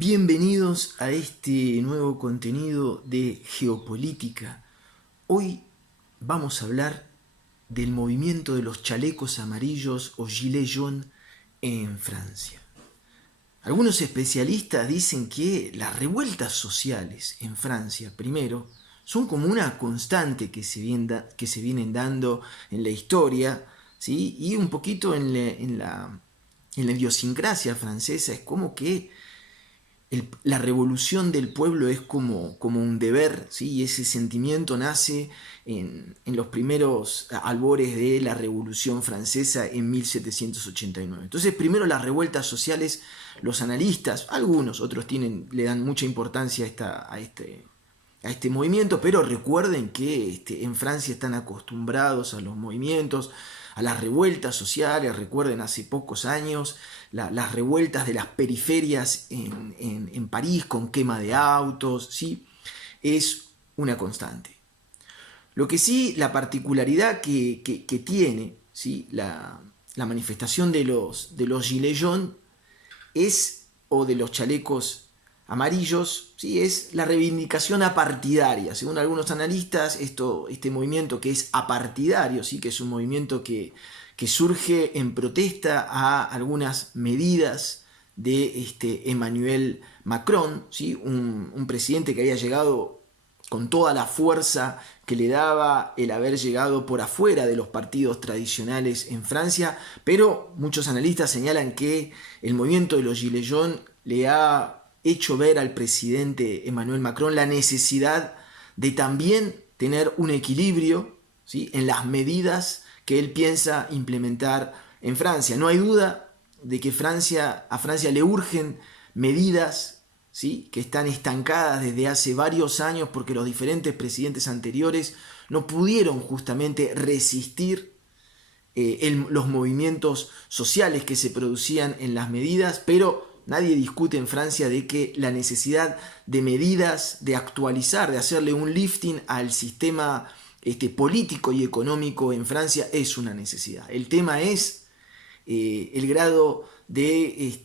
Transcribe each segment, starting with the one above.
Bienvenidos a este nuevo contenido de geopolítica. Hoy vamos a hablar del movimiento de los chalecos amarillos o gilets jaunes en Francia. Algunos especialistas dicen que las revueltas sociales en Francia, primero, son como una constante que se vienen dando en la historia, ¿sí? Y un poquito en la idiosincrasia francesa. Es como que la revolución del pueblo es como un deber, ¿sí? Y ese sentimiento nace en los primeros albores de la Revolución Francesa en 1789. Entonces, primero las revueltas sociales, los analistas, algunos, otros le dan mucha importancia a este movimiento, pero recuerden que en Francia están acostumbrados a los movimientos, a las revueltas sociales. Recuerden hace pocos años las revueltas de las periferias en París con quema de autos, ¿sí? Es una constante. Lo que sí, la particularidad que tiene, ¿sí? la manifestación de los gilets jaunes o de los chalecos amarillos, ¿sí? Es la reivindicación apartidaria. Según algunos analistas, este movimiento que es apartidario, ¿sí? Que es un movimiento que surge en protesta a algunas medidas de Emmanuel Macron, ¿sí? un presidente que había llegado con toda la fuerza que le daba el haber llegado por afuera de los partidos tradicionales en Francia, pero muchos analistas señalan que el movimiento de los gilets jaunes le ha hecho ver al presidente Emmanuel Macron la necesidad de también tener un equilibrio, ¿sí? En las medidas que él piensa implementar en Francia. No hay duda de que a Francia le urgen medidas, ¿sí? Que están estancadas desde hace varios años porque los diferentes presidentes anteriores no pudieron justamente resistir los movimientos sociales que se producían en las medidas, pero nadie discute en Francia de que la necesidad de medidas, de actualizar, de hacerle un lifting al sistema político y económico en Francia es una necesidad. El tema es el grado de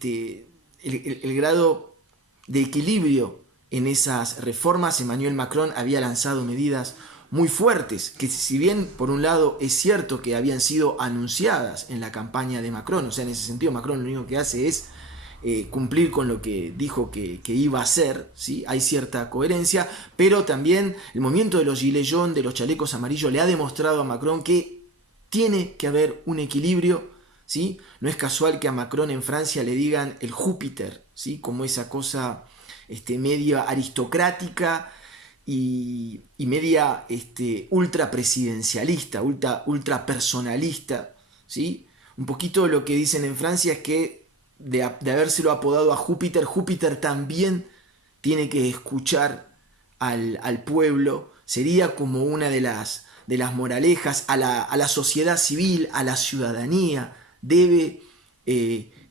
equilibrio en esas reformas. Emmanuel Macron había lanzado medidas muy fuertes, que si bien por un lado es cierto que habían sido anunciadas en la campaña de Macron, o sea, en ese sentido Macron lo único que hace es cumplir con lo que dijo que iba a hacer, ¿sí? Hay cierta coherencia, pero también el movimiento de los gilets jaunes, de los chalecos amarillos, le ha demostrado a Macron que tiene que haber un equilibrio, ¿sí? No es casual que a Macron en Francia le digan el Júpiter, ¿sí? Como esa cosa media aristocrática y media ultra presidencialista, ultra personalista, ¿sí? Un poquito lo que dicen en Francia es que de habérselo apodado a Júpiter, Júpiter también tiene que escuchar al pueblo. Sería como una de las moralejas a la sociedad civil, a la ciudadanía, debe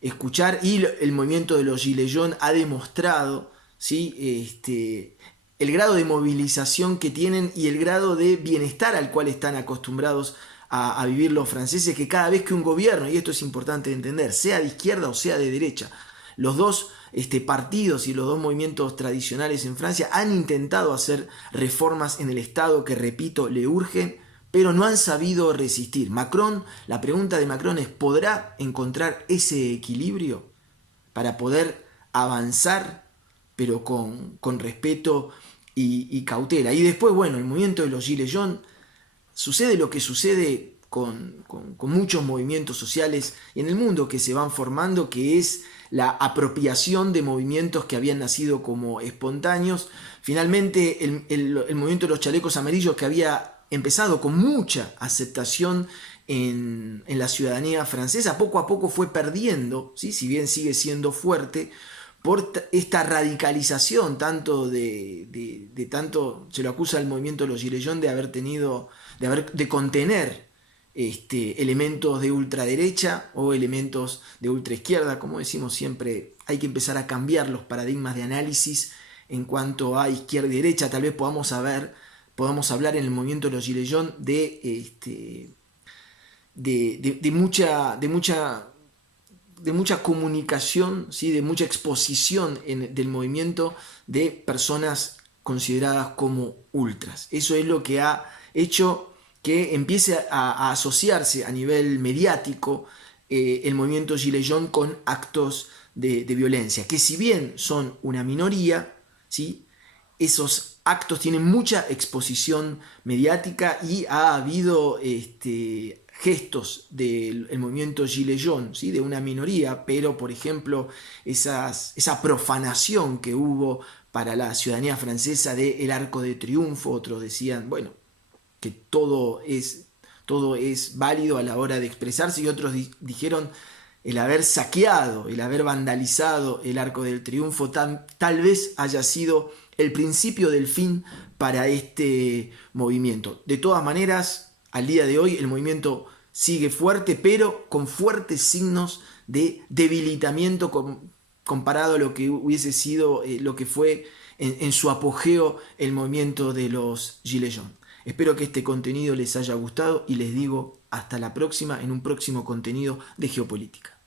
escuchar, y el movimiento de los gilets jaunes ha demostrado, ¿sí? El grado de movilización que tienen y el grado de bienestar al cual están acostumbrados a vivir los franceses, que cada vez que un gobierno, y esto es importante entender, sea de izquierda o sea de derecha, los dos partidos y los dos movimientos tradicionales en Francia han intentado hacer reformas en el Estado que, repito, le urgen, pero no han sabido resistir. La pregunta de Macron es: ¿podrá encontrar ese equilibrio para poder avanzar, pero con respeto y cautela? Y después, bueno, el movimiento de los gilets jaunes, sucede lo que sucede con muchos movimientos sociales en el mundo que se van formando, que es la apropiación de movimientos que habían nacido como espontáneos. Finalmente, el movimiento de los chalecos amarillos, que había empezado con mucha aceptación en la ciudadanía francesa, poco a poco fue perdiendo, ¿sí? Si bien sigue siendo fuerte, por esta radicalización, tanto se lo acusa al movimiento de los gilets jaunes de contener elementos de ultraderecha o elementos de ultraizquierda. Como decimos siempre, hay que empezar a cambiar los paradigmas de análisis en cuanto a izquierda y derecha. Tal vez podamos hablar en el movimiento de los gilets jaunes de mucha de mucha comunicación, ¿sí? De mucha exposición del movimiento de personas consideradas como ultras. Eso es lo que ha hecho que empiece a asociarse a nivel mediático el movimiento Gilets Jaunes con actos de violencia, que si bien son una minoría, ¿sí? Esos actos tienen mucha exposición mediática y ha habido gestos del movimiento Gilets Jaunes, ¿sí? De una minoría, pero por ejemplo esa profanación que hubo para la ciudadanía francesa del Arco de Triunfo, otros decían, bueno, que todo es válido a la hora de expresarse, y otros dijeron el haber saqueado, el haber vandalizado el Arco del Triunfo tal vez haya sido el principio del fin para este movimiento. De todas maneras, al día de hoy el movimiento sigue fuerte, pero con fuertes signos de debilitamiento comparado a lo que hubiese sido lo que fue en su apogeo el movimiento de los Gilets Jaunes. Espero que este contenido les haya gustado y les digo hasta la próxima en un próximo contenido de geopolítica.